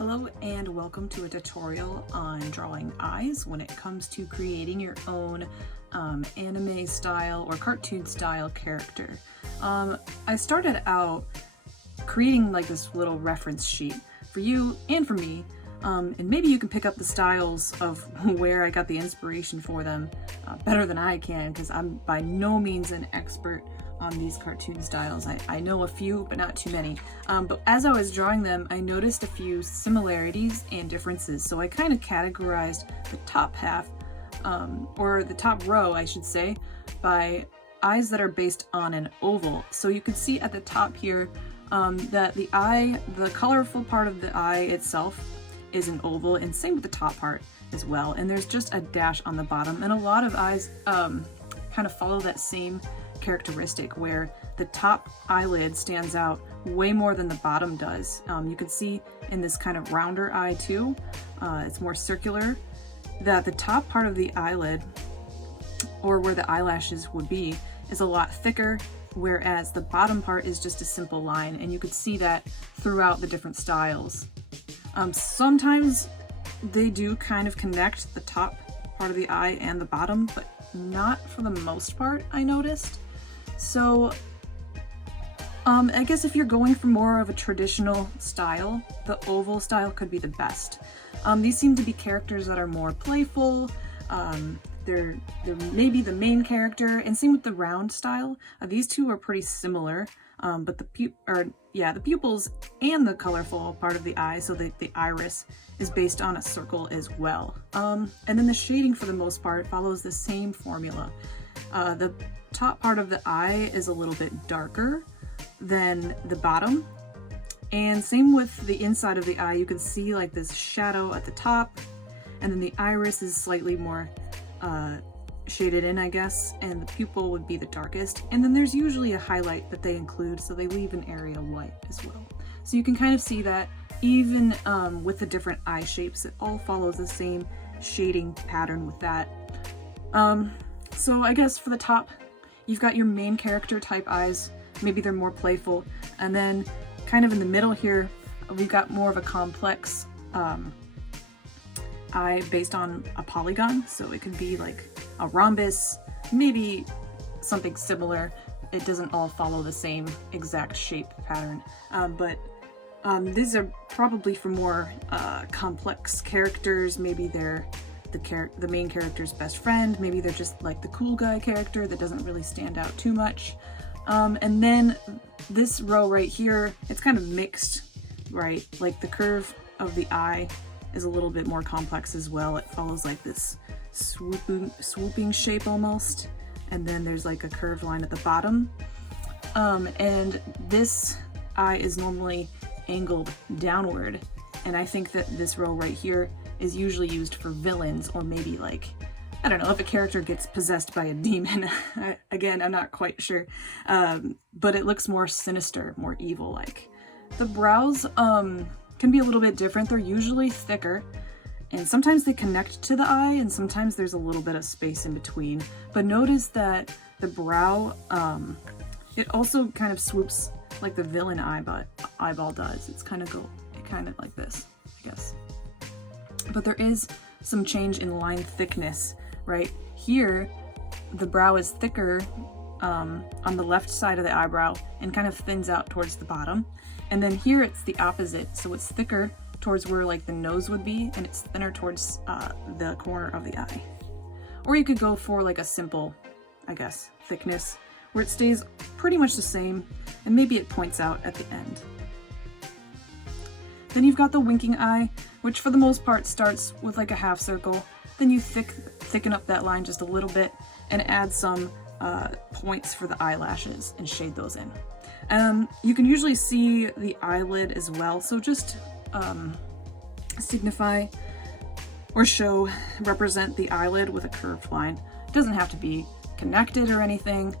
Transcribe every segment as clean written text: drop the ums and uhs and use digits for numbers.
Hello and welcome to a tutorial on drawing eyes when it comes to creating your own anime style or cartoon style character. I started out creating like this little reference sheet for you and for me, and maybe you can pick up the styles of where I got the inspiration for them better than I can, because I'm by no means an expert on these cartoon styles. I know a few, but not too many. But as I was drawing them, I noticed a few similarities and differences. So I kind of categorized the top half, or the top row, I should say, by eyes that are based on an oval. So you can see at the top here that the eye, the colorful part of the eye itself is an oval, and same with the top part as well. And there's just a dash on the bottom. And a lot of eyes kind of follow that same characteristic where the top eyelid stands out way more than the bottom does. You can see in this kind of rounder eye too, it's more circular, that the top part of the eyelid, or where the eyelashes would be, is a lot thicker, whereas the bottom part is just a simple line, and you could see that throughout the different styles. Sometimes they do kind of connect the top part of the eye and the bottom, but not for the most part, I noticed. So I guess if you're going for more of a traditional style, the oval style could be the best. These seem to be characters that are more playful. They're maybe the main character, and same with the round style. These two are pretty similar, but the pupils and the colorful part of the eye, so the iris, is based on a circle as well. And then the shading for the most part follows the same formula. The top part of the eye is a little bit darker than the bottom, and same with the inside of the eye. You can see like this shadow at the top, and then the iris is slightly more shaded in, I guess, and the pupil would be the darkest, and then there's usually a highlight that they include, so they leave an area white as well. So you can kind of see that even with the different eye shapes, it all follows the same shading pattern with that. So I guess for the top, you've got your main character type eyes. Maybe they're more playful. And then kind of in the middle here, we've got more of a complex eye based on a polygon. So it could be like a rhombus, maybe something similar. It doesn't all follow the same exact shape pattern. But these are probably for more complex characters. Maybe they're the main character's best friend. Maybe they're just like the cool guy character that doesn't really stand out too much. And then this row right here, it's kind of mixed, right? Like the curve of the eye is a little bit more complex as well. It follows like this swooping shape almost. And then there's like a curved line at the bottom. And this eye is normally angled downward. And I think that this row right here is usually used for villains, or maybe like, I don't know, if a character gets possessed by a demon. Again, I'm not quite sure. But it looks more sinister, more evil-like. The brows can be a little bit different. They're usually thicker, and sometimes they connect to the eye, and sometimes there's a little bit of space in between. But notice that the brow, it also kind of swoops like the villain eyeball does. It's kind of like this, I guess. But there is some change in line thickness, right? Here, the brow is thicker on the left side of the eyebrow and kind of thins out towards the bottom. And then here it's the opposite. So it's thicker towards where like the nose would be, and it's thinner towards the corner of the eye. Or you could go for like a simple, I guess, thickness where it stays pretty much the same, and maybe it points out at the end. Then you've got the winking eye, which for the most part starts with like a half circle. Then you thicken up that line just a little bit and add some points for the eyelashes and shade those in. You can usually see the eyelid as well, so just signify or represent the eyelid with a curved line. It doesn't have to be connected or anything,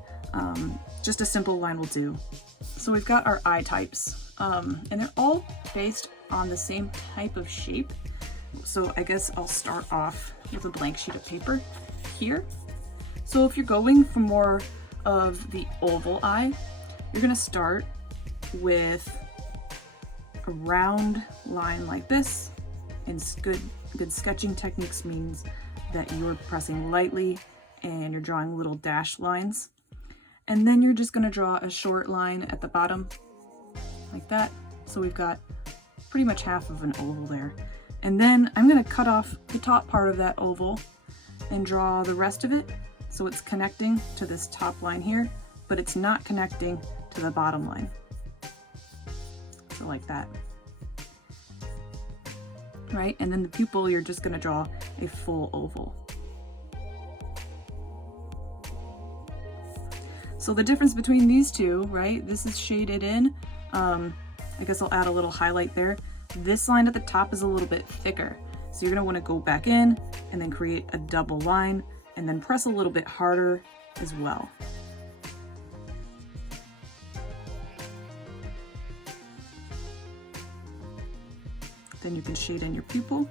just a simple line will do. So we've got our eye types, and they're all based on the same type of shape. So I guess I'll start off with a blank sheet of paper here. So if you're going for more of the oval eye, you're gonna start with a round line like this. And good sketching techniques means that you're pressing lightly and you're drawing little dash lines. And then you're just going to draw a short line at the bottom like that. So we've got pretty much half of an oval there. And then I'm going to cut off the top part of that oval and draw the rest of it so it's connecting to this top line here, but it's not connecting to the bottom line. So like that. Right? And then the pupil, you're just going to draw a full oval. So the difference between these two, right? This is shaded in. I guess I'll add a little highlight there. This line at the top is a little bit thicker. So you're going to want to go back in and then create a double line and then press a little bit harder as well. Then you can shade in your pupil.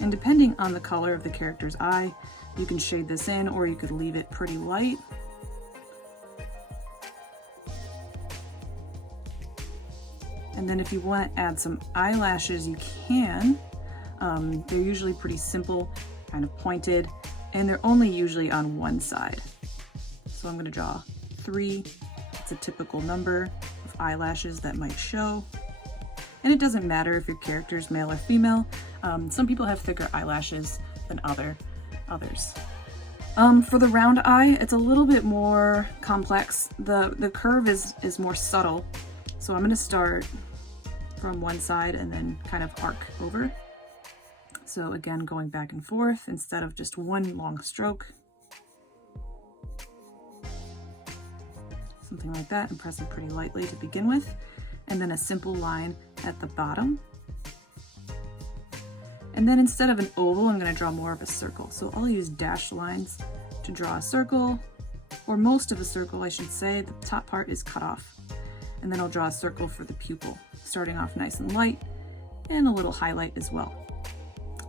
And depending on the color of the character's eye, you can shade this in or you could leave it pretty light. And then if you want to add some eyelashes, you can. They're usually pretty simple, kind of pointed, and they're only usually on one side. So I'm going to draw 3. It's a typical number of eyelashes that might show. And it doesn't matter if your character is male or female. Some people have thicker eyelashes than others. For the round eye, it's a little bit more complex. The curve is more subtle. So I'm going to start from one side and then kind of arc over. So again, going back and forth instead of just one long stroke. Something like that, and pressing pretty lightly to begin with. And then a simple line at the bottom. And then instead of an oval, I'm going to draw more of a circle. So I'll use dashed lines to draw a circle, or most of a circle, I should say. The top part is cut off. And then I'll draw a circle for the pupil, starting off nice and light, and a little highlight as well.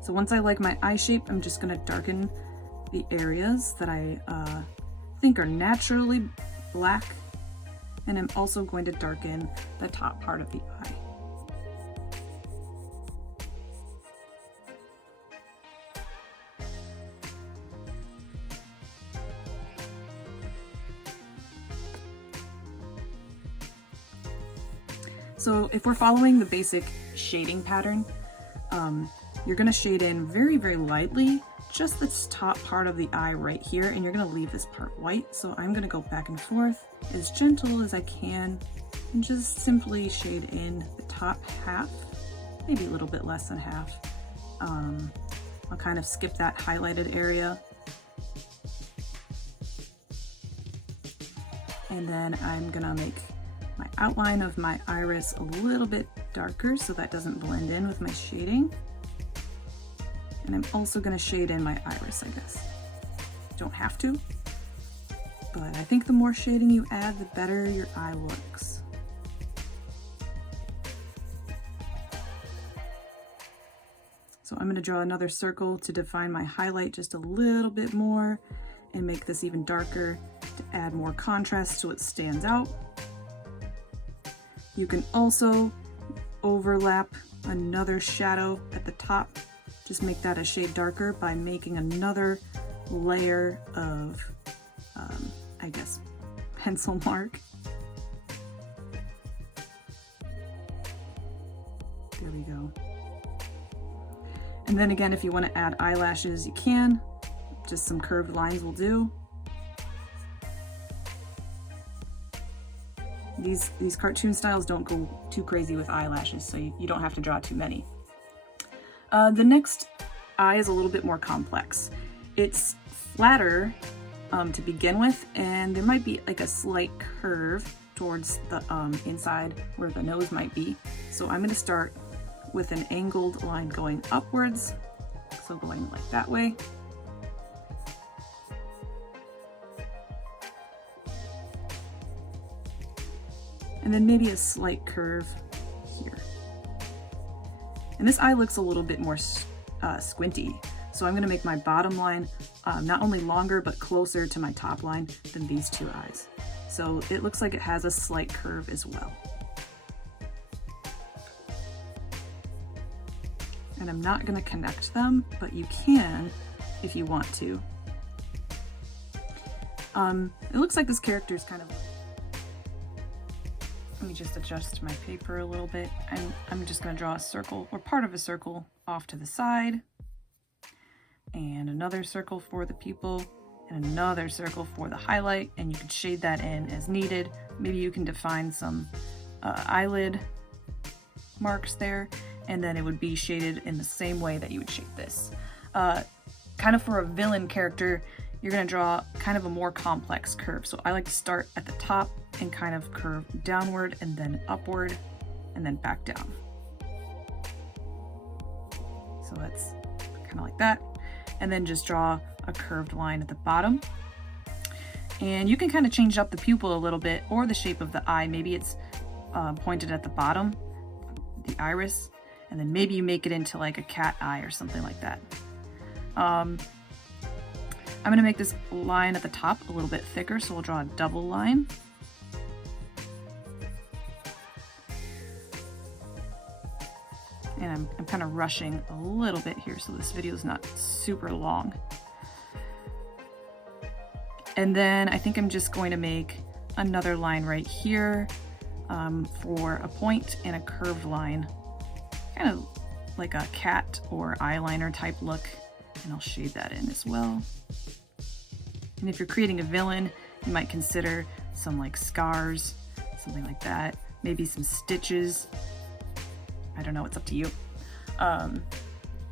So once I like my eye shape, I'm just going to darken the areas that I think are naturally black, and I'm also going to darken the top part of the eye. So if we're following the basic shading pattern, you're going to shade in very, very lightly, just this top part of the eye right here, and you're going to leave this part white. So I'm going to go back and forth as gentle as I can and just simply shade in the top half, maybe a little bit less than half. I'll kind of skip that highlighted area. And then I'm going to make my outline of my iris a little bit darker so that doesn't blend in with my shading. And I'm also going to shade in my iris, I guess. Don't have to, but I think the more shading you add, the better your eye looks. So I'm going to draw another circle to define my highlight just a little bit more and make this even darker to add more contrast so it stands out. You can also overlap another shadow at the top. Just make that a shade darker by making another layer of, I guess, pencil mark. There we go. And then again, if you want to add eyelashes, you can. Just some curved lines will do. These cartoon styles don't go too crazy with eyelashes, so you don't have to draw too many. The next eye is a little bit more complex. It's flatter to begin with, and there might be like a slight curve towards the inside where the nose might be. So I'm going to start with an angled line going upwards, so going like that way. And then maybe a slight curve here. And this eye looks a little bit more squinty. So I'm going to make my bottom line not only longer but closer to my top line than these two eyes. So it looks like it has a slight curve as well. And I'm not going to connect them, but you can if you want to. It looks like this character is kind of... Let me just adjust my paper a little bit. And I'm just going to draw a circle, or part of a circle, off to the side. And another circle for the pupil, and another circle for the highlight, and you can shade that in as needed. Maybe you can define some eyelid marks there, and then it would be shaded in the same way that you would shade this. Kind of for a villain character, you're going to draw kind of a more complex curve. So I like to start at the top and kind of curve downward and then upward and then back down. So that's kind of like that. And then just draw a curved line at the bottom. And you can kind of change up the pupil a little bit, or the shape of the eye. Maybe it's pointed at the bottom, the iris, and then maybe you make it into like a cat eye or something like that. I'm going to make this line at the top a little bit thicker, so we'll draw a double line. And I'm kind of rushing a little bit here, so this video is not super long. And then I think I'm just going to make another line right here for a point and a curved line, kind of like a cat or eyeliner type look, and I'll shade that in as well. And if you're creating a villain, you might consider some like scars, something like that, maybe some stitches. I don't know, it's up to you.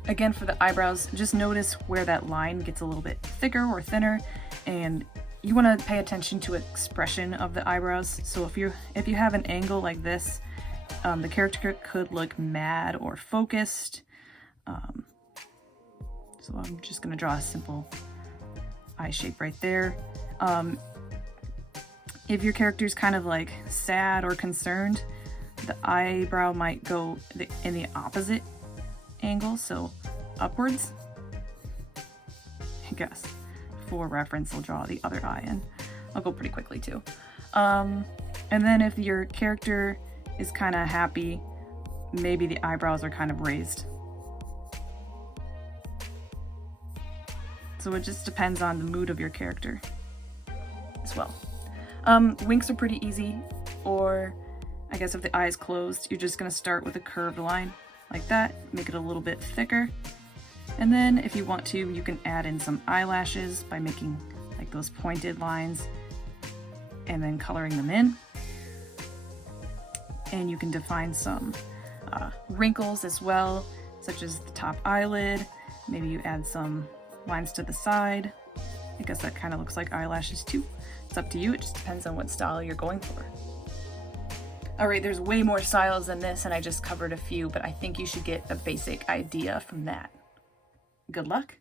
Again, for the eyebrows, just notice where that line gets a little bit thicker or thinner, and you want to pay attention to expression of the eyebrows. So if you have an angle like this, the character could look mad or focused. So I'm just going to draw a simple eye shape right there. If your character's kind of like sad or concerned, the eyebrow might go in the opposite angle, so upwards. I guess for reference I'll draw the other eye, and I'll go pretty quickly too. And then if your character is kind of happy, maybe the eyebrows are kind of raised. So it just depends on the mood of your character as well. Winks are pretty easy, or I guess if the eye is closed, you're just going to start with a curved line like that, make it a little bit thicker. And then if you want to, you can add in some eyelashes by making like those pointed lines and then coloring them in. And you can define some wrinkles as well, such as the top eyelid. Maybe you add some lines to the side. I guess that kind of looks like eyelashes too. It's up to you, it just depends on what style you're going for. Alright, there's way more styles than this, and I just covered a few, but I think you should get a basic idea from that. Good luck!